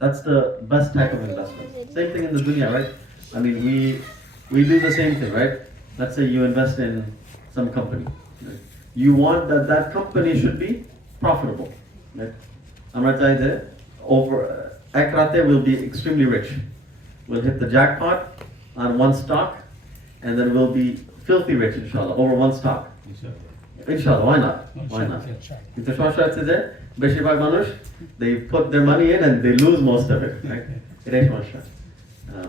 That's the best type of investment. Same thing in the dunya, right? I mean, we do the same thing, right? Let's say you invest in some company. Right? You want that company should be profitable. Right? Amrata over Akrate will be extremely rich. We'll hit the jackpot on one stock, and then we'll be filthy rich, inshallah, over one stock. Inshallah, why not? Why not? They put their money in and they lose most of it, right? It ain't one shot.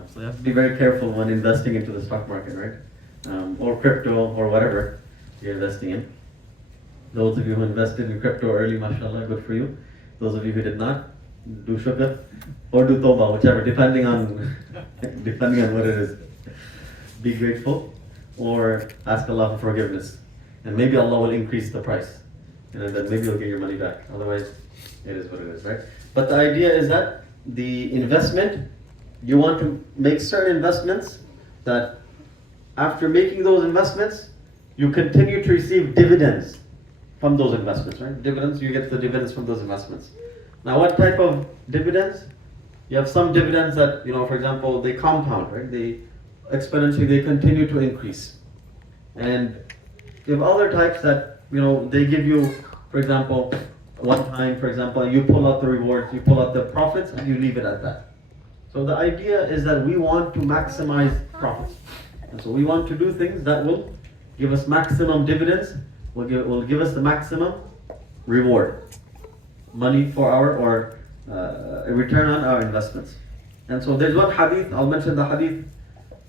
So you have to be very careful when investing into the stock market, right? Or crypto or whatever you're investing in. Those of you who invested in crypto early, mashallah, good for you. Those of you who did not, do shukr or do tawbah, whichever, depending on what it is. Be grateful or ask Allah for forgiveness. And maybe Allah will increase the price. And then maybe you'll get your money back. Otherwise, it is what it is, right? But the idea is that the investment, you want to make certain investments that after making those investments, you continue to receive dividends from those investments, right? Dividends, you get the dividends from those investments. Now, what type of dividends? You have some dividends that, for example, they compound, right? They exponentially, they continue to increase. And you have other types that, they give you, for example, one time, for example, you pull out the rewards, you pull out the profits, and you leave it at that. So the idea is that we want to maximize profits. And so we want to do things that will give us maximum dividends, will give us the maximum reward. Money for or a return on our investments. And so there's one hadith, I'll mention the hadith.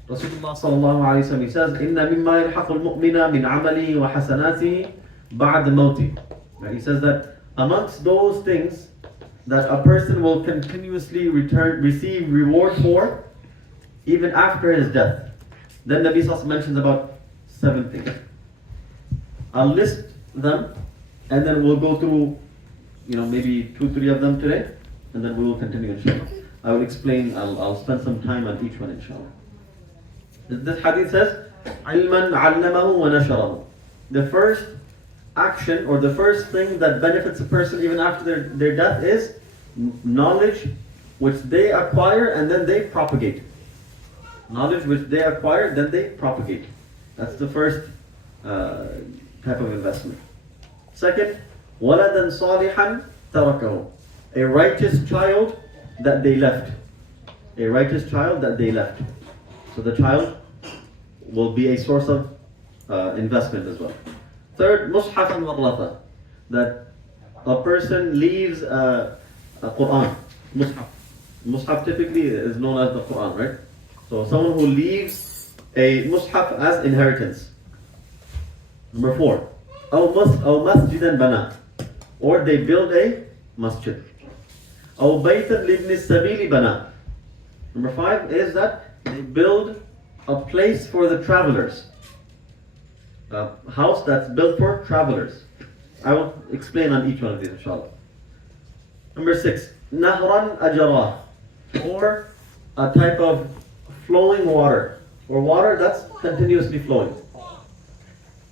Rasulullah sallallahu alayhi wa sallam, he says, إِنَّ مِمَّا يَلْحَقُ الْمُؤْمِنَ مِنْ عَمَلِهِ وَحَسَنَاتِهِ بَعْدَ مَوْتِهِ. He says that amongst those things that a person will continuously receive reward for, even after his death. Then Nabi Sallallahu mentions about 7 things. I'll list them, and then we'll go through, maybe 2-3 of them today, and then we will continue, inshallah. I will explain, I'll spend some time on each one, inshallah. This hadith says, عِلْمًا عَلَّمَهُ وَنَشَرَهُ. The first action, or the first thing that benefits a person even after their death is knowledge which they acquire and then they propagate. Knowledge which they acquire, then they propagate. That's the first type of investment. Second, وَلَدًا صَالِحًا تَرَكَهُ. A righteous child that they left. A righteous child that they left. So the child will be a source of investment as well. Third, mushafan warratha. That a person leaves a Quran. Mushaf. Mushaf typically is known as the Quran, right? So someone who leaves a mushaf as inheritance. Number 4, أو مسجدا بنا. Or they build a masjid. أو بيتا لابن السبيل بنا. Number 5 is that they build a place for the travelers. A house that's built for travelers. I will explain on each one of these, inshallah. Number 6, نهرا أجراه. Or a type of flowing water. Or water that's continuously flowing.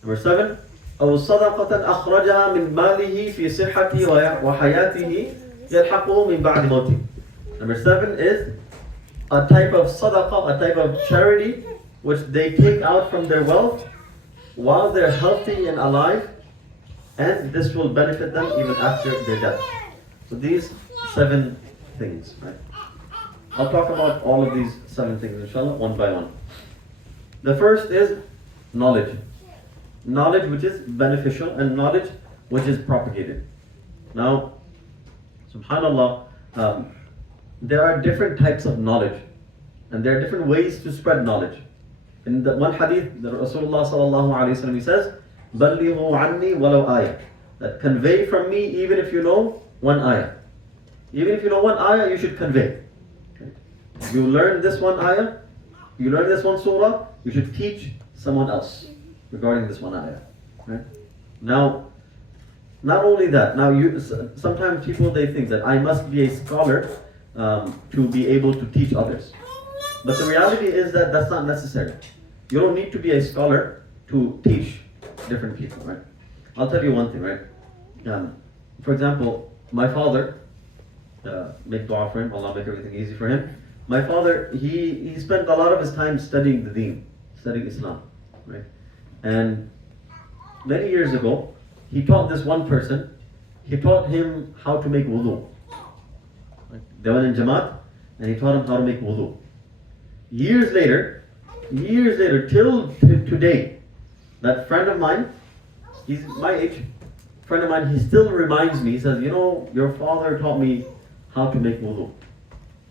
Number 7, أو صدقة أخرجها من ماله في صحته وحياته يلحقه من بعد موته. Number 7 is a type of sadaqah, a type of charity which they take out from their wealth while they're healthy and alive, and this will benefit them even after their death. So these 7 things, right? I'll talk about all of these 7 things, inshallah, one by one. The first is knowledge. Knowledge which is beneficial and knowledge which is propagated. Now, subhanallah, there are different types of knowledge, and there are different ways to spread knowledge. In the one hadith, the Rasulullah sallallahu alaihi wasallam, he says, "Ballighu anni walau ayah." That convey from me even if you know one ayah. Even if you know one ayah, you should convey. Okay? You learn this one ayah, you learn this one surah, you should teach someone else regarding this one ayah. Right? Now, not only that, now sometimes people they think that I must be a scholar to be able to teach others. But the reality is that that's not necessary. You don't need to be a scholar to teach different people, right? I'll tell you one thing, right? For example, my father, make dua for him, Allah make everything easy for him. My father, he spent a lot of his time studying the deen, studying Islam, right? And many years ago, he taught this one person, he taught him how to make wudu. Right? They went in Jamaat, and he taught him how to make wudu. Years later, till today, that friend of mine, he's my age, friend of mine, he still reminds me, he says, you know, your father taught me how to make wudu.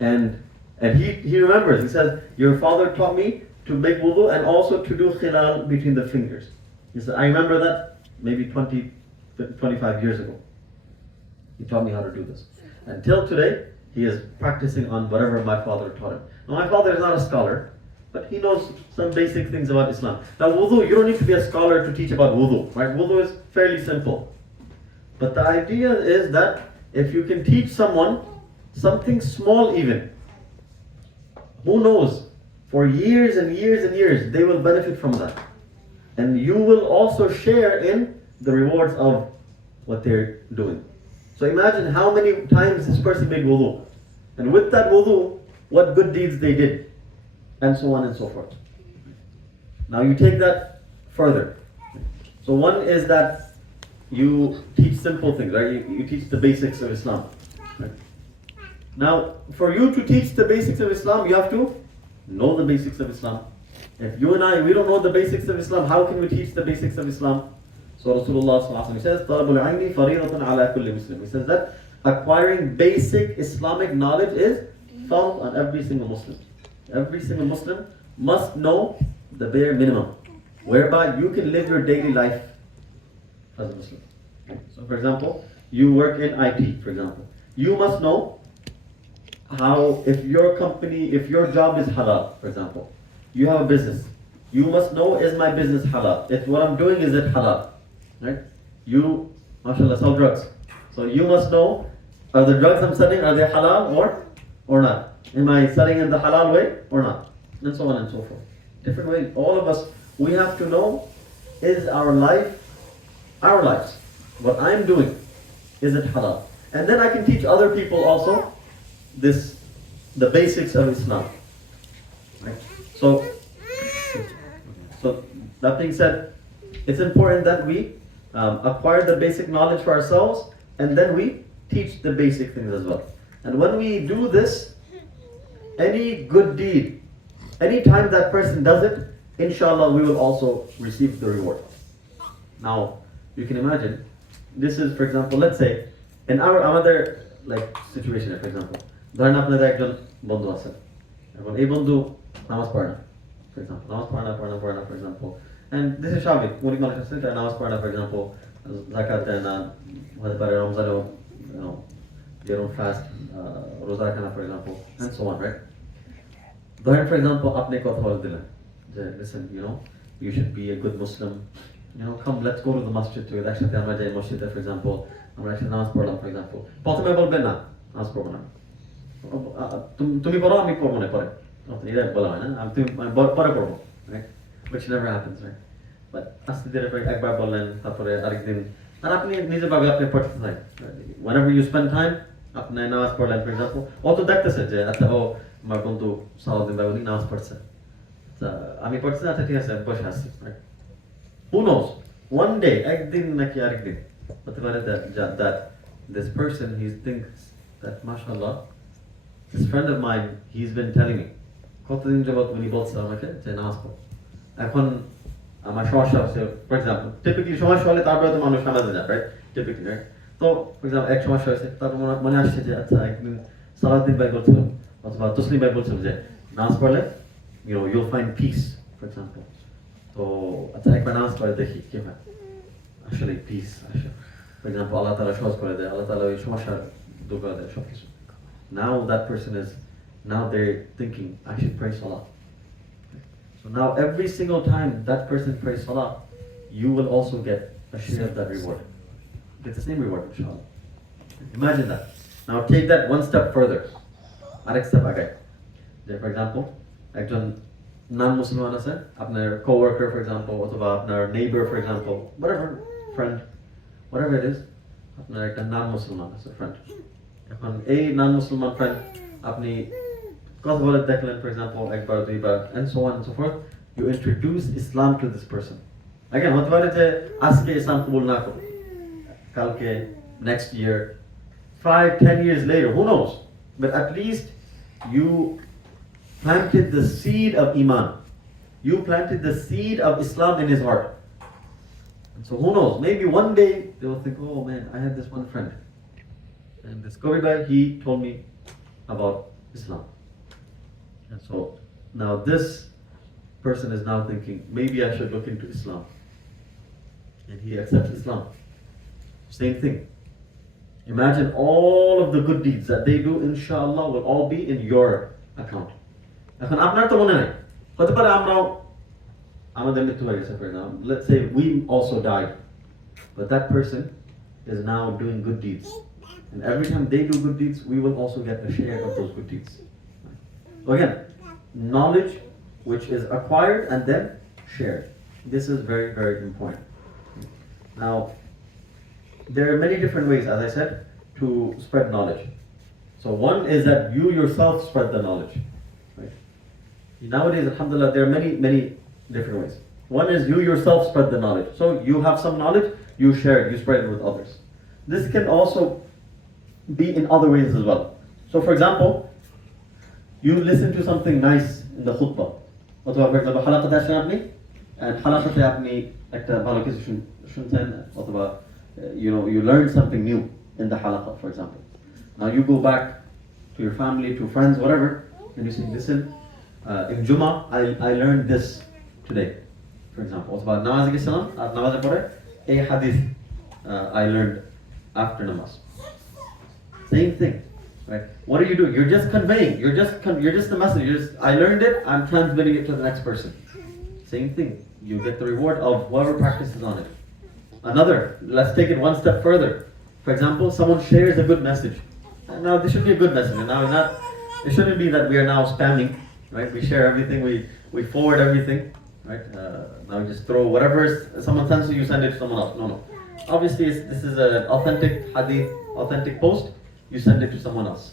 And he remembers, he says, your father taught me to make wudu and also to do khilal between the fingers. He said, I remember that maybe 25 years ago. He taught me how to do this. Until today, he is practicing on whatever my father taught him. Now, my father is not a scholar, but he knows some basic things about Islam. Now, wudu, you don't need to be a scholar to teach about wudu, right? Wudu is fairly simple. But the idea is that if you can teach someone something small even, who knows, for years and years and years, they will benefit from that. And you will also share in the rewards of what they're doing. So imagine how many times this person made wudu. And with that wudu, what good deeds they did. And so on and so forth. Now you take that further. So one is that you teach simple things, right? You teach the basics of Islam. Right? Now, for you to teach the basics of Islam, you have to know the basics of Islam. If you and I, we don't know the basics of Islam, how can we teach the basics of Islam? So Rasulullah sallallahu alaihi wasallam says, "Talabul ilmi faridatun ala kulli muslim." He says that acquiring basic Islamic knowledge is fard on every single Muslim. Every single Muslim must know the bare minimum, whereby you can live your daily life as a Muslim. So, for example, you work in IT, for example. You must know how, if your company, if your job is halal, for example, you have a business. You must know, is my business halal? If what I'm doing, is it halal? Right? You, mashallah, sell drugs. So you must know, are the drugs I'm selling, are they halal or not? Am I selling in the halal way or not? And so on and so forth. Different ways. All of us, we have to know, is our lives, what I'm doing, is it halal? And then I can teach other people also the basics of Islam. Right? So that being said, it's important that we acquire the basic knowledge for ourselves, and then we teach the basic things as well. And when we do this, any good deed, any time that person does it, inshallah, we will also receive the reward. Now, you can imagine, this is, for example, let's say, in our another situation, for example, ধরেন আপনাদের একজন বন্ধু আছে, এখন এই বন্ধু নামাজ পড়ে না, for example, নামাজ পড়ে না, for example, and this is স্বাভাবিক, অনেক মানুষ আছে তারা নামাজ পড়ে না, for example, যাকাত দেয় না, হতে পারে রমজানেও, they don't fast, রোজা রাখে না, for example, and so on, right? ধরেন, for example, আপনি কথা বলে দিলেন যে, listen, you should be a good Muslim, come, let's go to the masjid together, একসাথে আমরা যাই মসজিদে, for example, আমরা একসাথে নামাজ পড়লাম, for example, প্রথমে বলবেন না, নামাজ পড়বো না, তুমি পড়ো, আমি পড়বো না পরে, এটা বলা হয় না, তুমি পরে পড়বো, right? Which never happens, right? But আস্তে ধীরে একবার বললেন, তারপরে আরেকদিন, আর আপনি নিজে ভাবে আপনি পড়তে চাই, whenever you spend time, আপনি নামাজ পড়লেন, for example, অত দেখতেছে যে আচ্ছা আমার বন্ধু সালাউদ্দিন ভাই উনি নামাজ পড়ছে, আমি পড়ছি, আচ্ছা ঠিক আছে বসে আসছি, right? Who knows? One day, একদিন নাকি আরেকদিন হতে পারে that this person, he thinks that mashallah, this friend of mine, he's been telling me কতদিন যাবত উনি বলছে আমাকে যে নামাজ পড়, এখন আমার সমস্যা হচ্ছে, for example, typically সমস্যা হলে তারপরে তো মানুষ নামাজে যায়, right? Typically, right? তো for example, এক সমস্যা হয়েছে, তারপর মনে আসছে যে আচ্ছা একদিন সালাউদ্দিন ভাই বলছিল অথবা তসলিম ভাই বলছিল যে নামাজ পড়লে you'll find peace, for example. তো আচ্ছা একবার নামাজ পড়ে দেখি কি হয়, আসলে peace আসে, for example, আল্লাহ তাআলা সহজ করে দেয়, আল্লাহ তাআলা ওই সমস্যা দূর করে দেয় সবকিছু. Now that person is, now they're thinking, I should pray salah. So now every single time that person prays salah, you will also get a share of that reward. Get the same reward, inshallah. Imagine that. Now take that one step further. Arak step agai. For example, একজন non-Muslim আছে, আপনার co-worker, for example, অথবা আপনার neighbor, for example, whatever, friend, whatever it is, আপনার একটা non-Muslim আছে, friend. এখন এই non-Muslim friend আপনি কথা বলে দেখলেন, for example, একবার দুইবার and so on and so forth, you introduce Islam to this person. Again, হতে পারে যে আজকে ইসলাম কবুল না করো, কালকে, next year, 5-10 years later, who knows? But at least you planted the seed of Iman. You planted the seed of Islam in his heart. And so who knows? Maybe one day they will think, oh man, I had this one friend. And this Kobe guy, he told me about Islam. And so now this person is now thinking, maybe I should look into Islam. And he accepts Islam. Same thing. Imagine all of the good deeds that they do, inshallah, will all be in your account. এখন আপনার তো মনে নাই, হতে পারে আমরাও আমাদের মৃত্যু হয়ে গেছে, for example. Let's say we also died, but that person is now doing good deeds. And every time they do good deeds, we will also get a share of those good deeds. So again, knowledge which is acquired and then shared. This is very, very important. Now, there are many different ways, as I said, to spread knowledge. So one is that you yourself spread the knowledge. Right? Nowadays, alhamdulillah, there are many, many different ways. One is you yourself spread the knowledge. So you have some knowledge, you share it, you spread it with others. This can also be in other ways as well. So for example, you listen to something nice in the khutbah. অথবা for example, হালাকাতে আসেন আপনি, and হালাকাতে আপনি একটা ভালো কিছু শুনছেন, অথবা you learn something new in the halaqah, for example. Now you go back to your family, to friends, whatever, and you say, listen, in Jummah, I learned this today, for example. অথবা নামাজে গেছিলাম, আর নামাজে পরে এই hadith I learned after namaz. Same thing, right? What are you doing? You're just conveying. You're just the message. I learned it. I'm transmitting it to the next person. Same thing. You get the reward of whoever practices on it. Another. Let's take it one step further. For example, someone shares a good message. Now this should be a good message. And now it shouldn't be that we are now spamming, right? We share everything. We forward everything, right? Now we just throw whatever someone sends you, send it to someone else. No. Obviously, this is an authentic hadith, authentic post. You send it to someone else,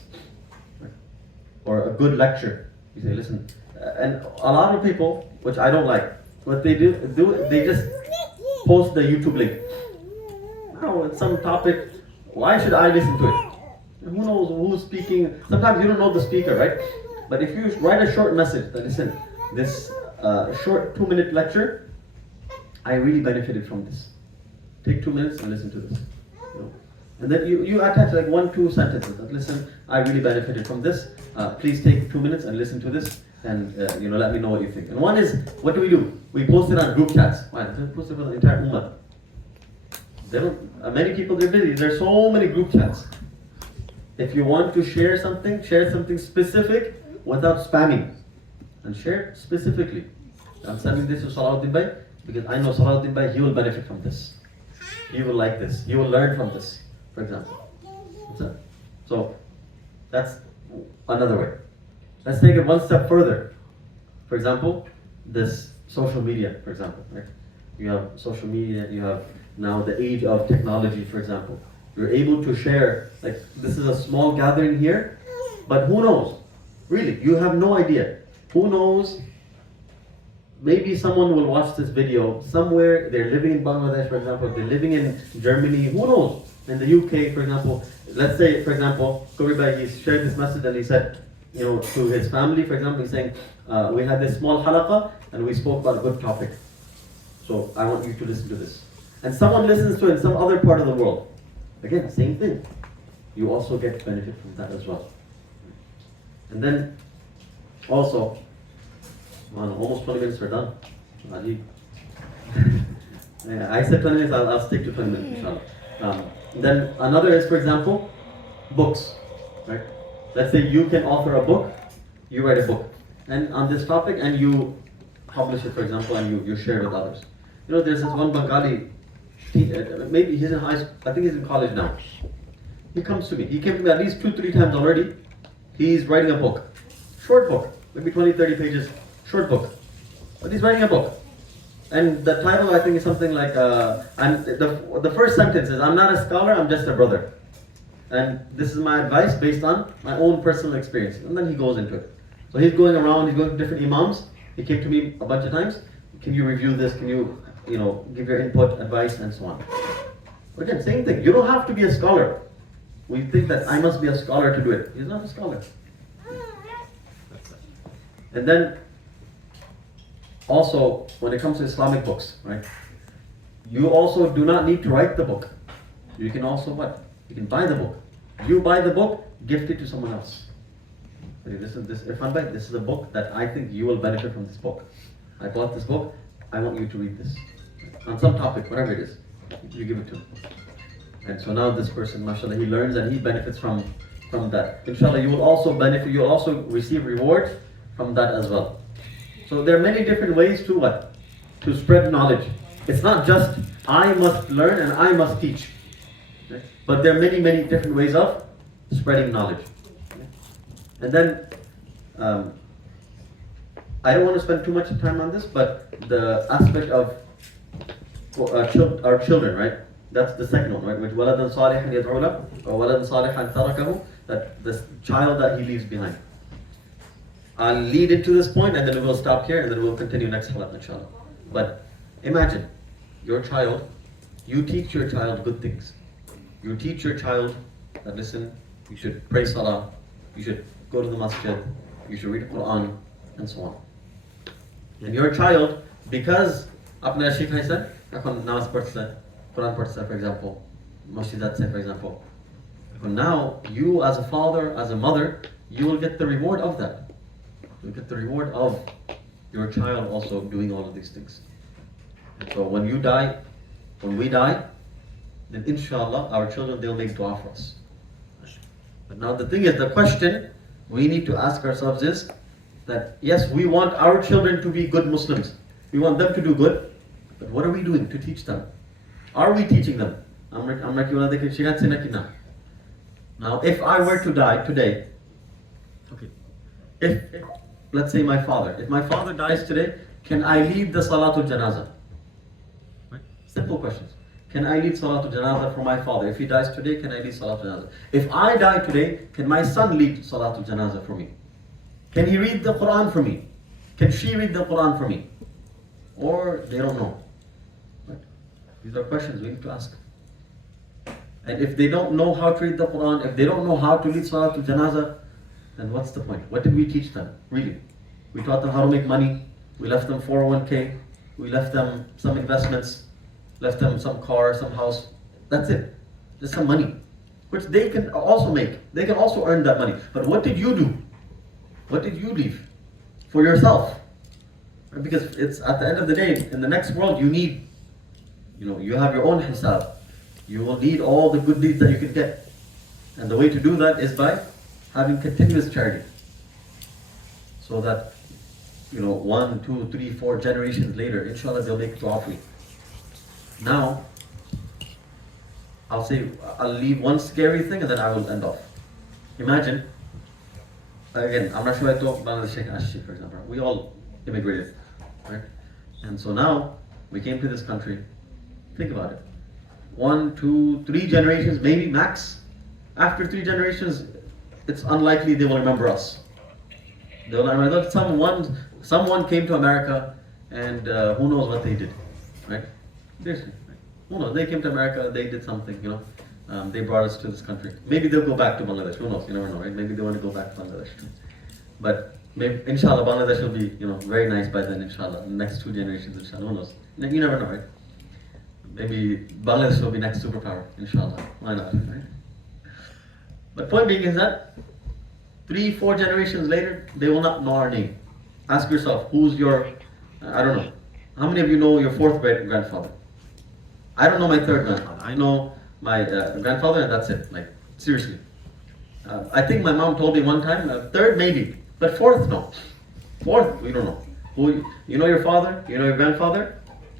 right? Or a good lecture. You say, listen, and a lot of people, which I don't like, what they do they just post the YouTube link. Now, it's some topic. Why should I listen to it? And who knows who's speaking? Sometimes you don't know the speaker, right? But if you write a short message that, listen, this short 2-minute lecture, I really benefited from this. Take 2 minutes and listen to this. And then you attach like 1-2 sentences that, listen, I really benefited from this. Please take 2 minutes and listen to this, and let me know what you think. And one is, what do? We post it on group chats. Why? We post it for the entire ummah. Many people, they're busy. There's so many group chats. If you want to share something specific without spamming, and share specifically. I'm sending this to Salahuddin Bhai because I know Salahuddin Bhai, he will benefit from this. He will like this. He will learn from this, for example. So that's another way. Let's take it one step further. For example, this social media, for example, right? You have social media, you have now the age of technology, for example. You're able to share, like this is a small gathering here, but who knows? Really, you have no idea. Who knows? Maybe someone will watch this video somewhere. They're living in Bangladesh, for example. They're living in Germany. Who knows? In the UK, for example. Let's say, for example, Kobe, he shared this message and he said, to his family, for example, he's saying, we had this small halaqah and we spoke about a good topic. So I want you to listen to this. And someone listens to it in some other part of the world. Again, same thing. You also get benefit from that as well. And then also, almost 20 minutes are done. I said 20 minutes, I'll stick to 20 minutes, inshallah. Then another is, for example, books, right? Let's say you can author a book, you write a book, and on this topic, and you publish it, for example, and you share it with others. There's this one Bengali, maybe he's in high school, I think he's in college now. He comes to me. He came to me at least 2-3 times already. He's writing a book, short book, maybe 20-30 pages, short book. But he's writing a book. And the title, I think, is something like, the first sentence is, I'm not a scholar, I'm just a brother. and this is my advice based on my own personal experience. And then he goes into it. So he's going around, he's going to different imams. He came to me a bunch of times. Can you review this? Can you, give your input, advice, and so on. But again, same thing. You don't have to be a scholar. We think that I must be a scholar to do it. He's not a scholar. And then, also, when it comes to Islamic books, right? You also do not need to write the book. You can also what? You can buy the book. You buy the book, gift it to someone else. This is a book that I think you will benefit from this book. I bought this book, I want you to read this. On some topic, whatever it is, you give it to him. And so now this person, mashallah, he learns and he benefits from that. Inshallah, you will also benefit, you will also receive reward from that as well. So there are many different ways to what? To spread knowledge. It's not just I must learn and I must teach. Okay? But there are many, many different ways of spreading knowledge. Okay? And then, I don't want to spend too much time on this, but the aspect of our children, right? That's the second one, right? Which وَلَدًا صَالِحًا يَدْعُو لَهُ or وَلَدًا صَالِحًا تَرَكَهُ, that the child that he leaves behind. I'll lead into this point and then we'll stop here and then we'll continue next halaqah, inshallah. But imagine your child, you teach your child good things. You teach your child that listen, you should pray salah, you should go to the masjid, you should read the Quran, and so on. And your child, because apna Sheikh hai said, এখন নামাজ পড়ছে, Quran পড়ছে, for example, masjid যাচ্ছে, for example. But now, you as a father, as a mother, you will get the reward of that. You'll get the reward of your child also doing all of these things. And so when you die, when we die, then inshallah, our children, they'll make dua for us. But now the thing is, the question we need to ask ourselves is that yes, we want our children to be good Muslims. We want them to do good, but what are we doing to teach them? Are we teaching them? Now, if I were to die today, okay, if let's say if my father dies today, can I lead the Salatul Janazah? Right? Simple questions. Can I lead Salatul Janazah for my father? If he dies today, can I lead Salatul Janazah? If I die today, can my son lead Salatul Janazah for me? Can he read the Quran for me? Can she read the Quran for me? Or they don't know. Right? These are questions we need to ask. And if they don't know how to read the Quran, if they don't know how to lead Salatul Janazah, then what's the point? What did we teach them? Really? We taught them how to make money. We left them 401k. We left them some investments. Left them some car, some house. That's it. Just some money. Which they can also make. They can also earn that money. But what did you do? What did you leave for yourself? Because it's at the end of the day, in the next world, you need, you have your own hisab. You will need all the good deeds that you can get. And the way to do that is by having continuous charity. So that, 1, 2, 3, 4 generations later, inshallah, they'll make dua for you. Now, I'll leave one scary thing and then I will end off. Imagine, again, I'm not sure I talk about Sheikh Ashi, for example. We all immigrated, right? And so now, we came to this country. Think about it. 1, 2, 3 generations, maybe max. After 3 generations, it's unlikely they will remember us. They will remember someone came to America and who knows what they did, right? Seriously, right? Who knows? They came to America, they did something, they brought us to this country. Maybe they'll go back to Bangladesh, who knows? You never know, right? Maybe they want to go back to Bangladesh. But maybe, inshallah, Bangladesh will be, very nice by then, inshallah. The next 2 generations, inshallah, who knows? You never know, right? Maybe Bangladesh will be next superpower, inshallah. Why not, right? But point being is that 3, 4 generations later, they will not know our name. Ask yourself, who's your, I don't know. How many of you know your 4th grandfather? I don't know my 3rd grandfather. I know my grandfather and that's it. Like, seriously. I think my mom told me one time, 3rd maybe, but 4th no. 4th, we don't know. You know your father? You know your grandfather?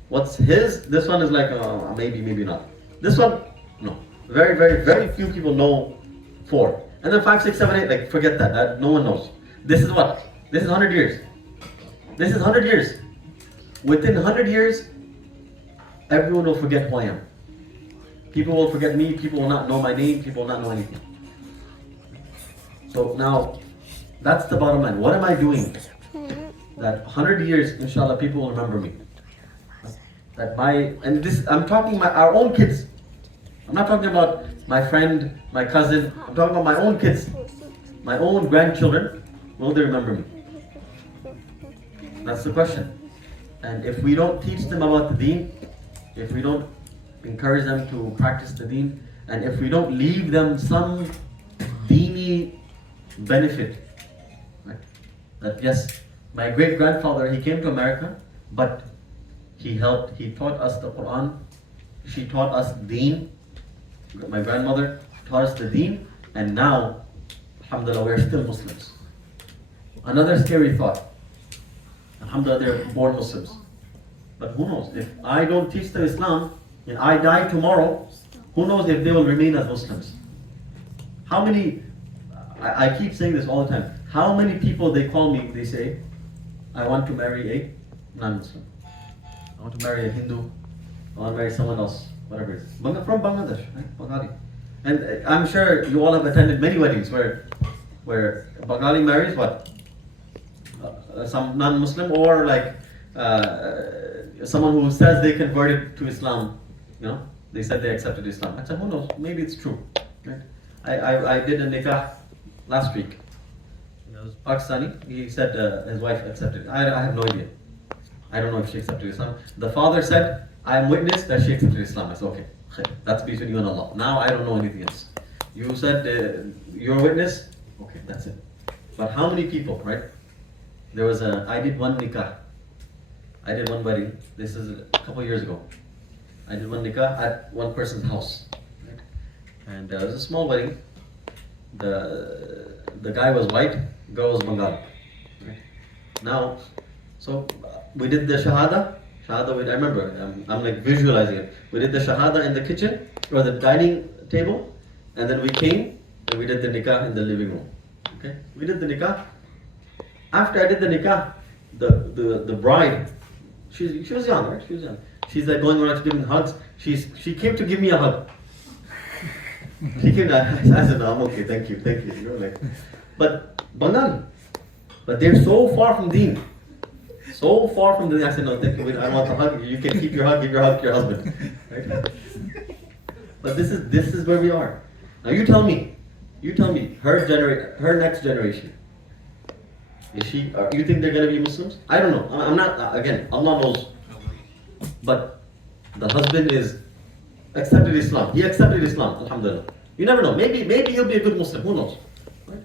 What's his? This one is like, maybe, maybe not. This one, no. Very, very, very few people know 4. And then 5, 6, 7, 8, like forget that no one knows. This is what? This is 100 years. This is 100 years. Within 100 years, everyone will forget who I am. People will forget me, people will not know my name, people will not know anything. So now, that's the bottom line. What am I doing that 100 years, inshallah, people will remember me? I'm talking our own kids. I'm not talking about my friend, my cousin. I'm talking about my own kids, my own grandchildren. Will they remember me? That's the question. And if we don't teach them about the deen, if we don't encourage them to practice the deen, and if we don't leave them some deeny benefit, right? That yes, my great grandfather, he came to America, but he taught us the Quran, she taught us deen, my grandmother taught us the deen, and now, alhamdulillah, we're still Muslims. Another scary thought. Alhamdulillah, they're born Muslims. But who knows, if I don't teach them Islam, and I die tomorrow, who knows if they will remain as Muslims? How many, I keep saying this all the time, how many people they call me, they say, I want to marry a non-Muslim. I want to marry a Hindu, I want to marry someone else, whatever it is. From Bangladesh, right? Bengali. And I'm sure you all have attended many weddings where Bengali marries what? Some non-Muslim, or like someone who says they converted to Islam, they said they accepted Islam. I said, who knows, maybe it's true. Right? I did a nikah last week. It was Pakistani. He said his wife accepted. I have no idea. I don't know if she accepted Islam. The father said, I am witness that she accepted Islam. I said, okay, that's between you and Allah. Now I don't know anything else. You said you're a witness? Okay, that's it. But how many people, right? I did one nikah. I did one wedding. This is a couple years ago. I did one nikah at one person's house. Right? And it was a small wedding. The guy was white, the girl was Bengali. Right? Now, so we did the shahada. I remember, I'm like visualizing it. We did the shahada in the kitchen, or the dining table, and then we came and we did the nikah in the living room. Okay? We did the nikah. After I did the nikah, the bride, she was young, right? She was young. She's like going around giving hugs. She came to give me a hug. She came. I said, no, I'm okay, thank you. But Bengali, but they're so far from Deen. So far from the, I said, no, thank you, I don't want the hug. You can keep your hug, give your hug to your husband. Right? But this is where we are. Now you tell me, her next generation, you think they're going to be Muslims? I don't know. I'm not, again, Allah knows. But the husband is accepted Islam. He accepted Islam, alhamdulillah. You never know. Maybe he'll be a good Muslim. Who knows? Right?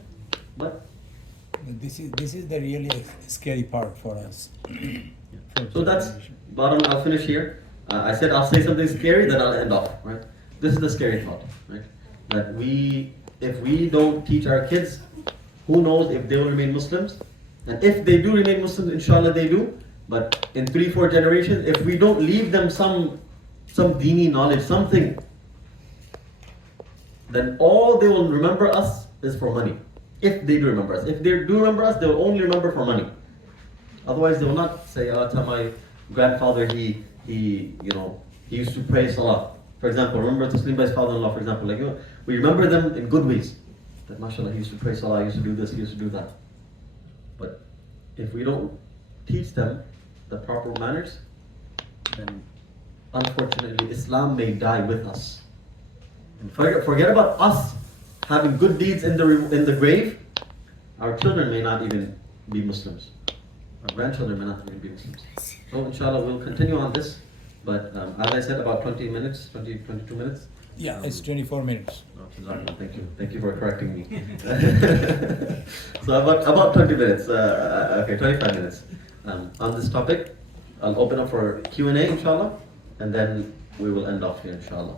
But this is the really scary part for us. So that's bottom. I'll finish here. I said I'll say something scary, then I'll end off. Right? This is the scary thought. Right? That if we don't teach our kids, who knows if they will remain Muslims? And if they do remain Muslims, inshallah they do. But in 3-4 generations, if we don't leave them some dini knowledge, something, then all they will remember us is for money. If they do remember us. If they do remember us, they will only remember for money. Otherwise, they will not say, my grandfather, he used to pray salah. For example, remember Taslim Bhai's father-in-law, for example. We remember them in good ways. That mashallah, he used to pray salah, he used to do this, he used to do that. But if we don't teach them the proper manners, then unfortunately Islam may die with us. And forget about us having good deeds in the grave. Our children may not even be Muslims. Our grandchildren may not even be Muslims. So inshallah we'll continue on this. But as I said, about 22 minutes. Yeah, it's 24 minutes. Thank you for correcting me. So about 20 minutes, 25 minutes on this topic. I'll open up for Q&A, inshallah, and then we will end off here, inshallah.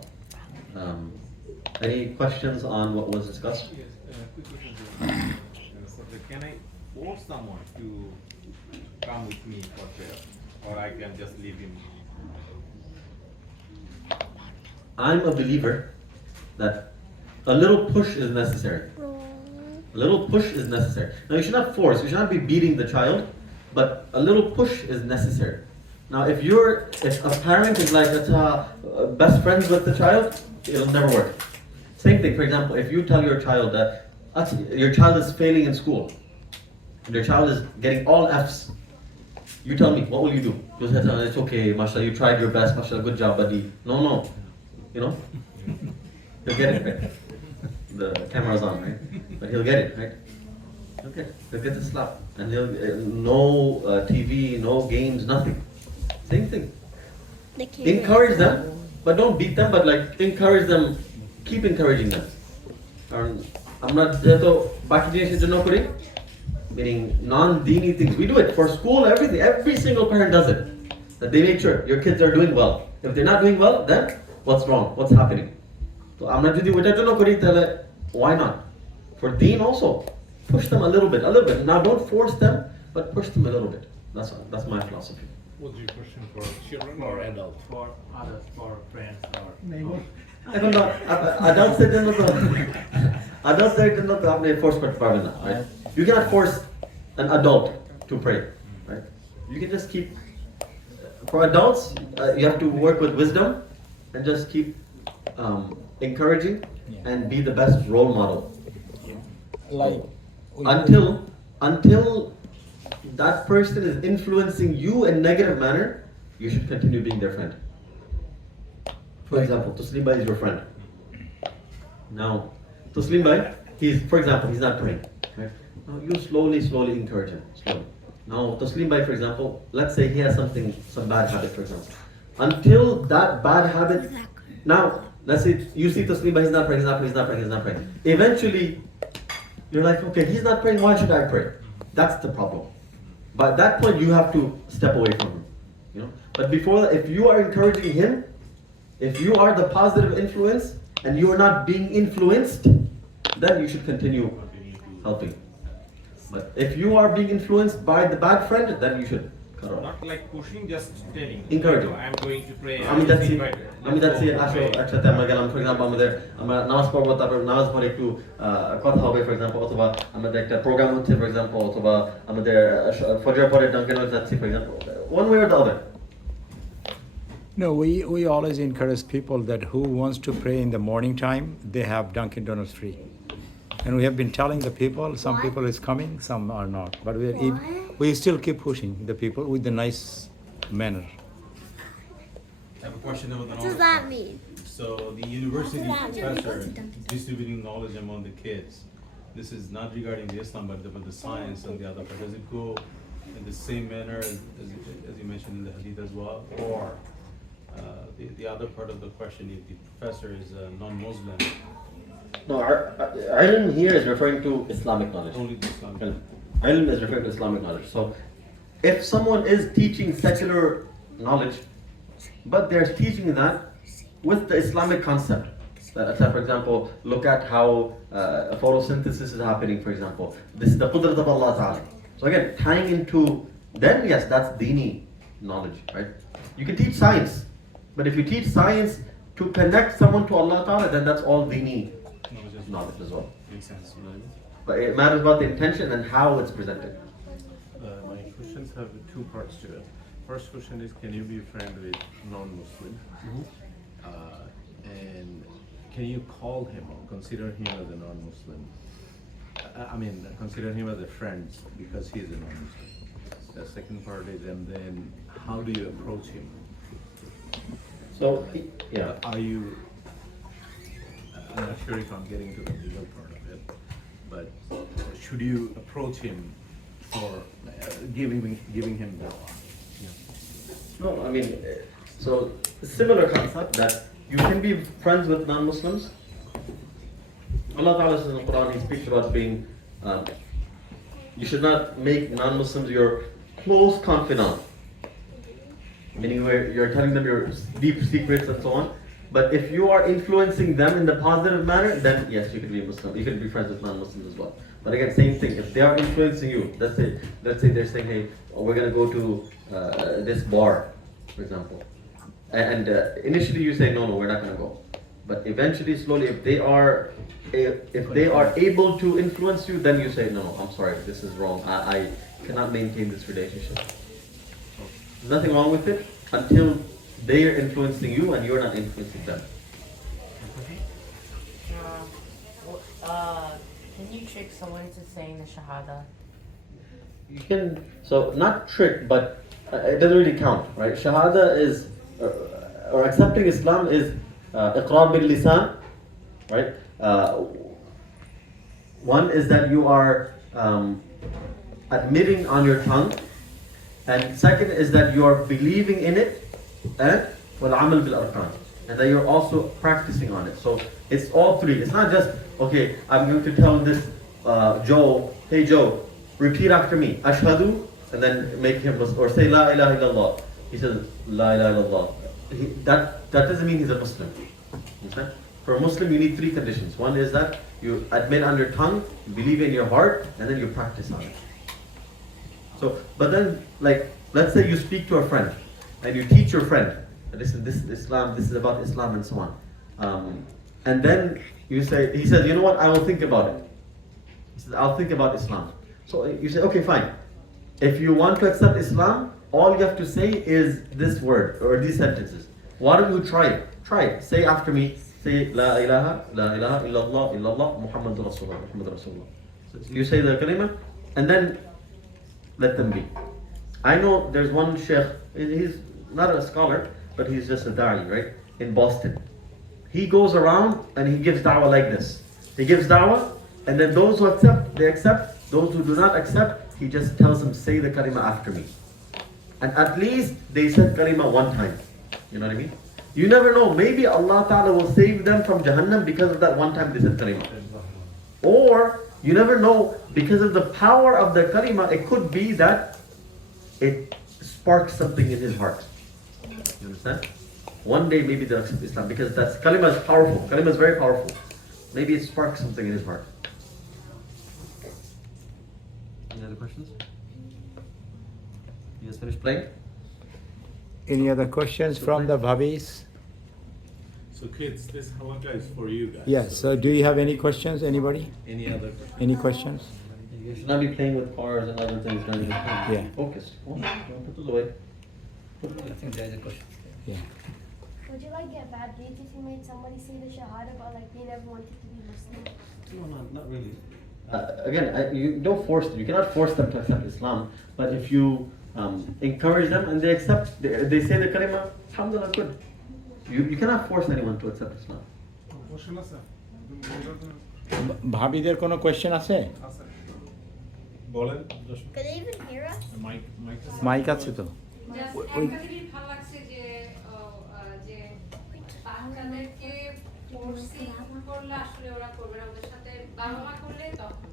Any questions on what was discussed? Yes, quick question. Can I force someone to come with me for prayer, or I can just leave him? I'm a believer that a little push is necessary. A little push is necessary. Now you should not force, you should not be beating the child, but a little push is necessary. Now if a parent is like best friends with the child, it'll never work. Same thing, for example, if you tell your child that your child is failing in school, and your child is getting all F's, you tell me, what will you do? You'll say, "Oh, it's okay, mashallah, you tried your best, mashallah, good job, buddy." No, you know? He'll get it, right? The camera's on, right? But he'll get it, right? Okay, he'll get the slap. And he'll, no TV, no games, nothing. Same thing. Encourage them, but don't beat them, but like encourage them, keep encouraging them. I'm not, so, baki jinis se no kori, meaning non-dini things. We do it for school, everything. Every single parent does it. That they make sure your kids are doing well. If they're not doing well, then what's wrong? What's happening? So I'm not doing it. Why not? For deen also, push them a little bit. Now don't force them, but push them a little bit. That's my philosophy. What's your question for children or adults? For others, for friends, or I don't know. Adults say adults say not force right? You cannot force an adult to pray, right? You can just keep. For adults, you have to work with wisdom and just keep encouraging and be the best role model. Like Until that person is influencing you in negative manner, you should continue being their friend. For example, Taslim Bhai is your friend. Now, Taslim Bhai, for example, he's not praying. Right? Now you slowly encourage him. Slowly. Now, Taslim Bhai, for example, let's say he has some bad habit, for example. Until that bad habit, now, let's say you see Taslim Bhai, he's not praying. Eventually, you're like, okay, he's not praying, why should I pray? That's the problem. But at that point, you have to step away from him. You know? But before that, if you are encouraging him, if you are the positive influence and you are not being influenced, then you should continue helping. But if you are being influenced by the bad friend, then you should cut off. Not like pushing, just telling. Encouraging. I'm going to pray. আমি যাচ্ছি Let's go pray. একসাথে আমরা গেলাম for example আমরা নামাজ পড়বো তারপর নামাজ পড়ে একটু কথা হবে ফর এক্সাম্পল অথবা আমাদের একটা প্রোগ্রাম হচ্ছে ফর এক্সাম্পল অথবা আমাদের ফজর পরে ডাঙ্কেন যাচ্ছি for example one way or the other. no, we always encourage people that who wants to pray in the morning time, they have Dunkin' Donuts free. And we have been telling the people, some people is coming, some are not. But we still keep pushing the people with the nice manner. I have a question about the What does that mean? So the university What does that mean? professor What's Dunkin' Donuts? distributing knowledge among the kids. This is not regarding the Islam, but the science and the other part. Does it go in the same manner as you mentioned in the hadith as well? Or the other part of the question, if the professor is a non-Muslim, No, ilm here is referring to Islamic knowledge. only the Islam. Ilm is referring to Islamic knowledge. So, if someone is teaching secular knowledge, but they're teaching that with the Islamic concept, for example, look at how photosynthesis is happening, for example. This is the qudrat of Allah Ta'ala. So again, tying into, then yes, that's dini knowledge, right? You can teach science, but if you teach science to connect someone to Allah Ta'ala, then that's all dini knowledge as well. Makes sense. But it matters about the intention and how it's presented. My questions have two parts to it. First question is, can you be friend with non-Muslim? And can you call him or consider him as a non-Muslim? I mean, consider him as a friend because he is a non-Muslim. The second part is, and then how do you approach him? So, yeah. Are you? I'm not sure if I'm getting to the legal part of it, but should you approach him for giving him dawah? No, I mean, so similar concept that you can be friends with non-Muslims. Allah Ta'ala says in the Quran, He speaks about being, you should not make non-Muslims your close confidant. Meaning where you're telling them your deep secrets and so on. But if you are influencing them in the positive manner, then yes, you can be Muslim. You can be friends with non-Muslims as well. But again, same thing. If they are influencing you, let's say they're saying, hey, we're gonna go to this bar, for example, and initially you say, no, we're not gonna go. But eventually, slowly, if they are able to influence you, then you say, no, I'm sorry, this is wrong. I cannot maintain this relationship. Nothing wrong with it until they are influencing you and you're not influencing them. Can you trick someone into saying the Shahada? You can, so not trick, but it doesn't really count, right? Shahada is, or accepting Islam is iqrar bil lisan, right? One is that you are admitting on your tongue, and second is that you are believing in it, and wal amal bil arkan, and that you're also practicing on it. So it's all three. It's not just, okay, I'm going to tell this Joe, hey Joe, repeat after me, ashhadu, and then make him, or say la ilaha illallah. He says la ilaha illallah. That doesn't mean he's a Muslim. Understand? For a Muslim, you need three conditions. One is that you admit on your tongue, you believe in your heart, and then you practice on it. So, but then, like, let's say you speak to a friend, and you teach your friend, this is Islam, this is about Islam, and so on. And then you say, he says, you know what, I will think about it. He says, I'll think about Islam. So you say, okay, fine. If you want to accept Islam, all you have to say is this word, or these sentences. Why don't you try it? Try it. Say after me. Say la ilaha illallah, Muhammadur Rasulullah, Muhammadur Rasulullah. So you say the kalima, and then let them be. I know there's one sheikh, he's not a scholar, but he's just a da'i, right? In Boston. He goes around and he gives da'wah like this. He gives da'wah, and then those who accept, they accept. Those who do not accept, he just tells them, say the kalima after me. And at least they said kalima one time. You know what I mean? You never know, maybe Allah Ta'ala will save them from Jahannam because of that one time they said kalima. Or, you never know, because of the power of the kalima, it could be that it sparks something in his heart. You understand? One day maybe they'll accept Islam, because that's kalima is powerful. Kalima is very powerful. Maybe it sparks something in his heart. Any other questions? You guys finished playing? Any other questions from the Bhabis? So kids, this halaqah is for you guys. Yes, so do you have any questions, anybody? Any other question? Any questions? You should not be playing with cars and other things during the time. Yeah. Focused. Don't put those away. I think there is a question. Yeah. Would you like get bad deeds if you made somebody say the Shahada but like they never wanted to be Muslim? No, not really. Again, you don't force them. You cannot force them to accept Islam. But if you encourage them and they accept, they say the kalima, alhamdulillah, good. You cannot force anyone to accept Islam. ভাবিদের কোনো question আছে? বলেন Could they even hear us? Mic আছে তো? একটা জিনিস ভালো লাগছে যে যে বাচ্চাদেরকে ফোর্সিং করলে আসলে ওরা করবে না, ওদের সাথে বাবা মা করলে তখন,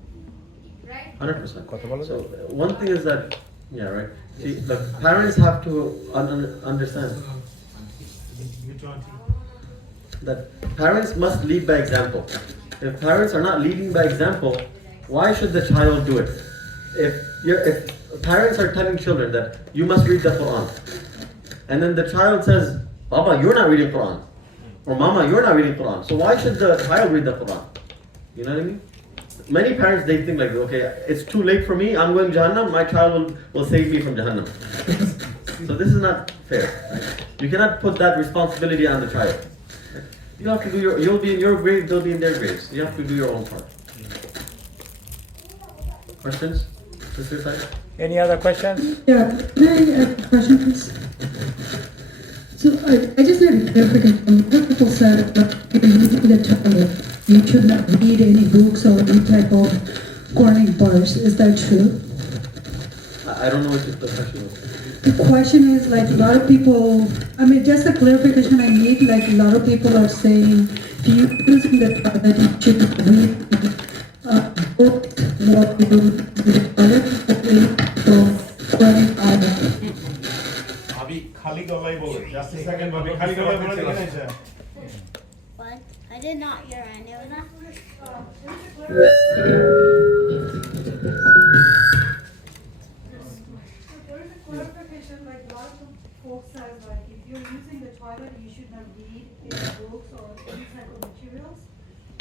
রাইট? 100%. কথা বলো তো? So one thing is that, yeah, right. See, the parents have to understand that parents must lead by example. If parents are not leading by example, why should the child do it? If parents are telling children that you must read the Quran, and then the child says, Baba, you're not reading Quran, or Mama, you're not reading Quran, so why should the child read the Quran? You know what I mean? Many parents, they think like, okay, it's too late for me, I'm going to Jahannam, my child will save me from Jahannam. So this is not fair. Right? You cannot put that responsibility on the child. Right? You have to do you'll be in your grave, they'll be in their graves. You have to do your own part. Questions? Sister side? Any other questions? Yeah, can I ask a question, please? So I just had a clarification. People said that using the toilet, you should not read any books or any type of Quranic verse. Is that true? I don't know what the question was. The question is like a lot of people, I mean, just a clarification I need, like a lot of people are saying, if you use the toilet, you should read books, what you do in the toilet, so Quranic ayah. আমি খালি গলায় বলে just a second ভাবে খালি গলায় বলে দেখেন এটা What? I did not hear any of that. Clarification, like a lot of folks says, like if you're using the toilet, you should not read any books or any type of materials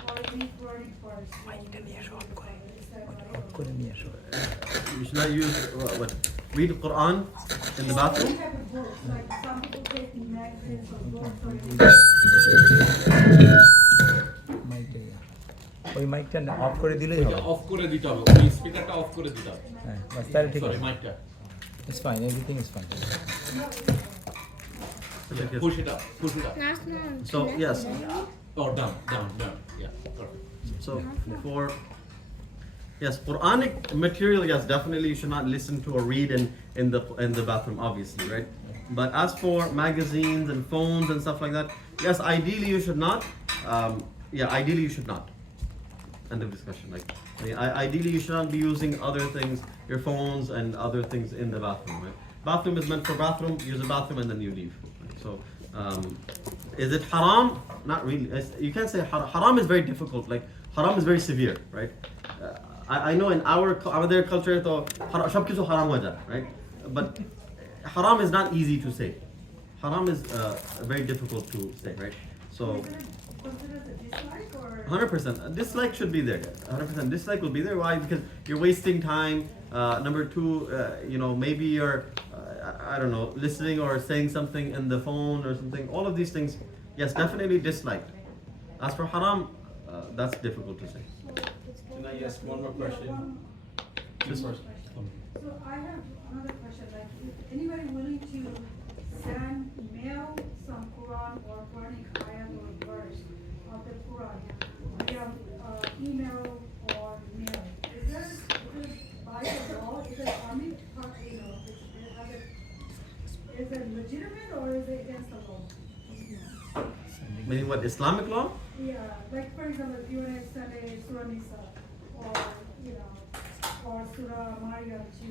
or any Quranic verse. Is that right? You should not use what? Read the Quran in the bathroom? Any type of books, like some people take magazines or books or anything. ওই মাইকটা of করে দিলেই হবে। Of করে দিতে হবে, ওই স্পিকারটা of করে দিতে হবে। হ্যাঁ, বাস তাহলে ঠিক সরি আছে। মাইকটা। It's fine, everything is fine. Push it up, push it up. So yes, Or down, down, down. Yeah, perfect. so for yes, Quranic material, yes, definitely you should not listen to or read in the bathroom, obviously, right? But as for magazines and phones and stuff like that, yes, ideally you should not. Ideally you should not. End of discussion. Like, ideally you should not be using other things, your phones and other things in the bathroom. Right? Bathroom is meant for bathroom. Use the bathroom and then you leave. Right? So, is it haram? Not really. You can't say haram. Haram is very difficult. Like haram is very severe, right? I know in our culture, sab kichu haram ho jata, right? But haram is not easy to say. Haram is very difficult to say, right? So. Considered a dislike or? 100%. Dislike should be there. 100% dislike will be there. Why? Because you're wasting time. Number two, maybe you're, I don't know, listening or saying something in the phone or something. All of these things, yes, definitely dislike. As for haram, that's difficult to say. Can I ask one more question? This person. So I have another question, like, is anybody willing to mail some Quran or Quranic ayat or verse of the Quran via email or mail? Is it by the law, is it Islamic, is it legitimate or is it against the law? Meaning what, Islamic law? Yeah, like for example, if you want to send a Surah Nisa or, or Surah Maryam to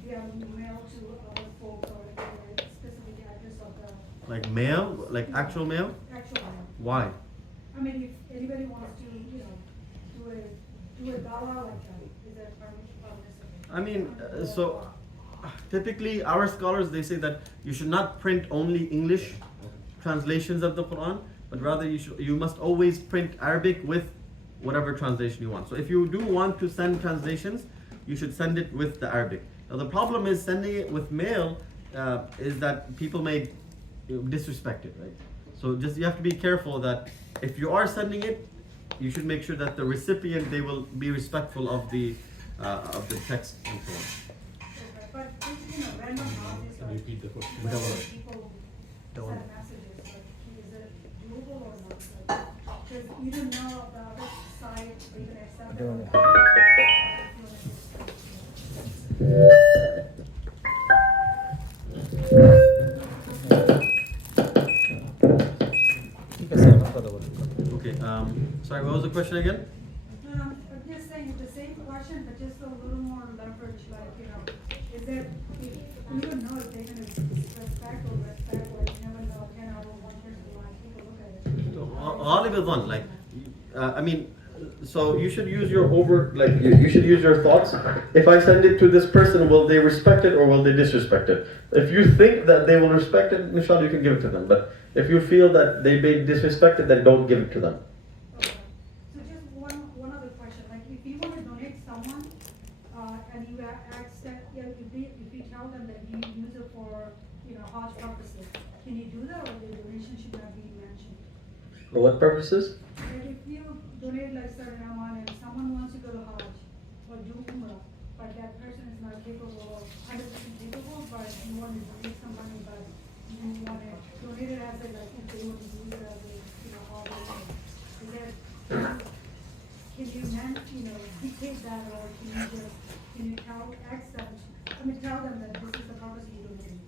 via mail to other folks or a specific address of the Like mail? Like actual mail? actual mail. Why? I mean, if anybody wants to, do a dawah like that, is that permissible? I mean, so typically our scholars, they say that you should not print only English translations of the Quran, but rather you must always print Arabic with whatever translation you want. So if you do want to send translations, you should send it with the Arabic. Now the problem is sending it with mail is that people may disrespect it, right? So just you have to be careful that if you are sending it, you should make sure that the recipient, they will be respectful of the text and so on. But random houses, Can you repeat the question? people send messages, like, is it doable or not? Because you don't know of the other side, or you can accept it. ঠিক আছে, এখন কথা বলুন। Okay, sorry, what was the question again? No, I'm just saying the same question, but just a little more leverage, like, is there, you don't know if they're gonna respect or you never know, one person might take a look at it. All of it one, like, I mean, so you should use your you should use your thoughts. If I send it to this person, will they respect it or will they disrespect it? If you think that they will respect it, inshallah, you can give it to them. But if you feel that they may disrespect it, then don't give it to them. Okay. So just one other question, like if you want to donate someone, and you ask that, if you tell them that you use it for, Hajj purposes, can you do that or the donation should not be mentioned? For what purposes? Like if you donate like certain amount and someone wants to go to Hajj or do Umrah, but that person is not capable or 100% capable, but you want to donate some money, but you want to donate it as a, like, if they want to use it as a, holiday. Is that, can you dictate that or can you tell them that this is the purpose you donated?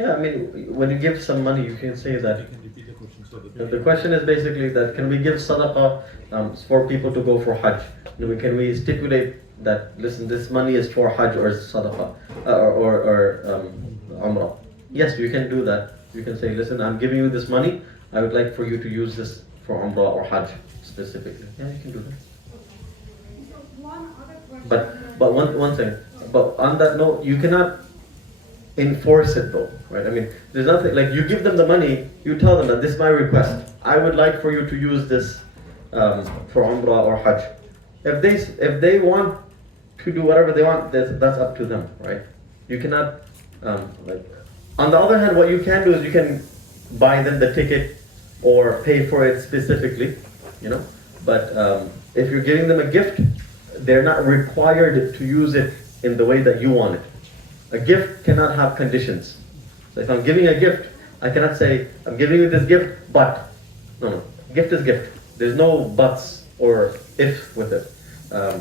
Yeah, I mean, when you give some money, you can say that. You can repeat the question so The question is basically that can we give sadaqah for people to go for Hajj? Can we stipulate that, listen, this money is for Hajj or sadaqah or Umrah? Yes, you can do that. You can say, listen, I'm giving you this money. I would like for you to use this for Umrah or Hajj specifically. Yeah, you can do that. So one other question. But one thing. But on that note, you cannot enforce it though, right? I mean, there's nothing, like you give them the money, you tell them that this is my request. I would like for you to use this for Umrah or Hajj. If they want to do whatever they want, that's up to them, right? You cannot, on the other hand, what you can do is you can buy them the ticket or pay for it specifically, but if you're giving them a gift, they're not required to use it in the way that you want it. A gift cannot have conditions. So if I'm giving a gift, I cannot say, I'm giving you this gift, but. No. Gift is gift. There's no buts or if with it.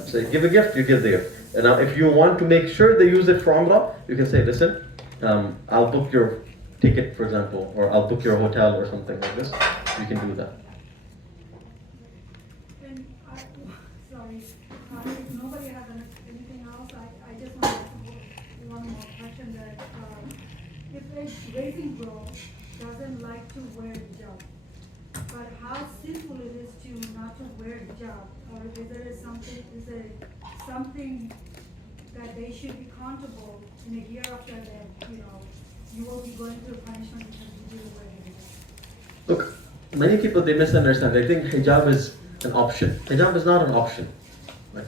So you give a gift, you give the gift. And now if you want to make sure they use it for Umrah, you can say, listen, I'll book your ticket, for example, or I'll book your hotel or something like this. You can do that. And sorry, if nobody has anything else, I just want to ask one more question that if a raising girl doesn't like to wear hijab, but how sinful it is to not to wear hijab, or is there something that they should be accountable in a year after that, you will be going through punishment because you didn't wear hijab? Look, many people, they misunderstand. They think hijab is an option. Hijab is not an option. Right?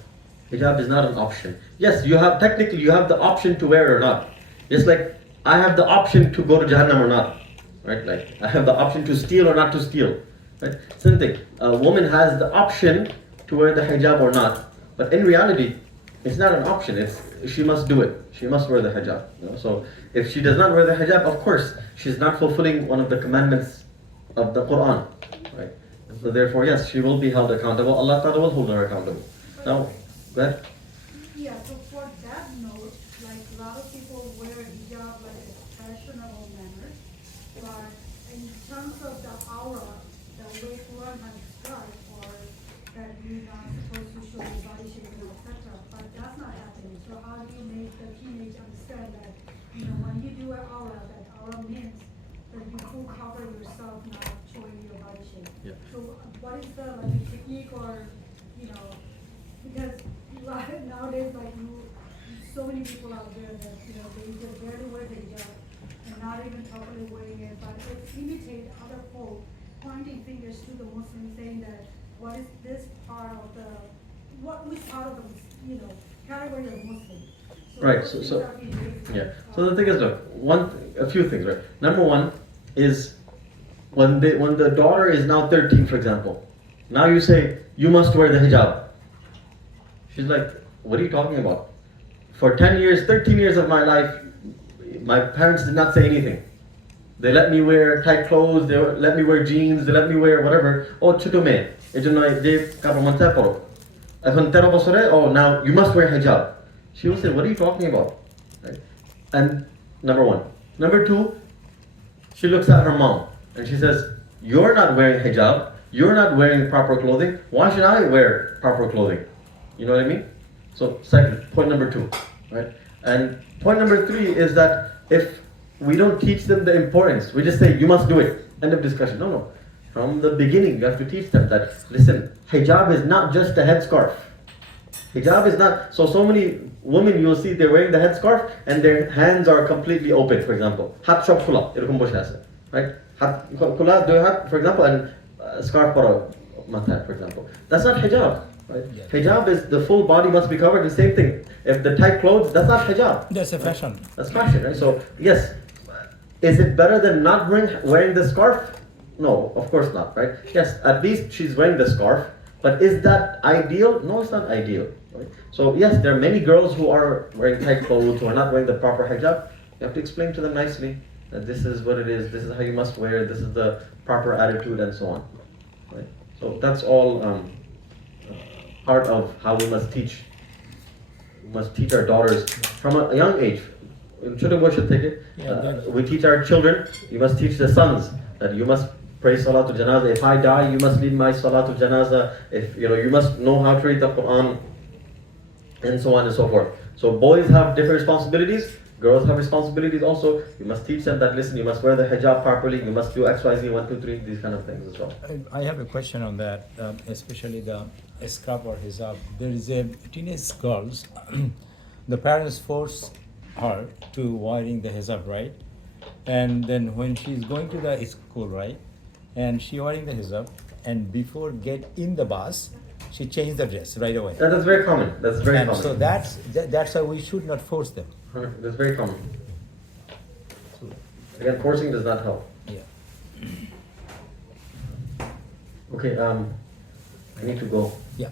Hijab is not an option. Yes, technically you have the option to wear it or not. Just like I have the option to go to Jahannam or not. Right? Like I have the option to steal or not to steal. Right? Same thing. A woman has the option to wear the hijab or not. But in reality, it's not an option. She must do it. She must wear the hijab. So if she does not wear the hijab, of course, she's not fulfilling one of the commandments of the Quran. Right? So therefore, yes, she will be held accountable. Allah Ta'ala will hold her accountable. Now, go ahead. Yeah, so for that note, like a lot of people wear hijab like a fashionable manner, but in terms of the aura, the way Quran has described, or that you're not supposed to show your body shape and etc., but that's not happening. So how do you make the teenage understand that, when you do an aura, that aura means that you full cover yourself, not showing your body shape? Yeah. So what is the technique, or, because nowadays, so many people out there that, they just barely wear the hijab and not even properly wearing it, but it's imitate other folk, pointing fingers to the Muslims, saying that what is this part of which part of the, category of Muslim. Right, yeah. So the thing is, look, a few things, right? Number one is when the daughter is now 13, for example, now you say, you must wear the hijab. She's like, what are you talking about? For 10 years, 13 years of my life, my parents did not say anything. They let me wear tight clothes, they let me wear jeans, they let me wear whatever. Oh, chuto me. Oh, now you must wear hijab. She will say, what are you talking about? Right? And number one. Number two, she looks at her mom and she says, you're not wearing hijab, you're not wearing proper clothing, why should I wear proper clothing? You know what I mean? So second, point number two, right? And point number three is that if we don't teach them the importance, we just say, you must do it, end of discussion. No. From the beginning, you have to teach them that, listen, hijab is not just a headscarf. Hijab is not, so many women you will see, they're wearing the headscarf and their hands are completely open, for example. Hat shop kula, erokom boshe ache, right? Hat kula, do hat, for example, and scarf paro matha, for example. That's not hijab. Right? Yeah. Hijab is the full body must be covered. The same thing. If the tight clothes, that's not hijab. That's a fashion. That's fashion, right? So yes, is it better than not wearing the scarf? No, of course not, right? Yes, at least she's wearing the scarf. But is that ideal? No, it's not ideal. Right? So yes, there are many girls who are wearing tight clothes, who are not wearing the proper hijab. You have to explain to them nicely that this is what it is. This is how you must wear. This is the proper attitude, and so on. Right? So that's all. Part of how we must teach. We must teach our daughters from a young age. We teach our children. You must teach the sons that you must pray Salatul Janazah. If I die, you must lead my Salatul Janazah. If you must know how to read the Quran, and so on and so forth. So boys have different responsibilities. Girls have responsibilities also. You must teach them that, listen, you must wear the hijab properly, you must do X, Y, Z, 1, 2, 3, these kind of things as well. I have a question on that, especially the scarf or hijab. There is a teenage girls, the parents force her to wearing the hijab, right? And then when she's going to the school, right? And she wearing the hijab, and before get in the bus, she changed the dress right away. That's very common. That's very common. So that's why we should not force them. That's very common. Again, forcing does not help. Yeah. Okay, I need to go. Yeah.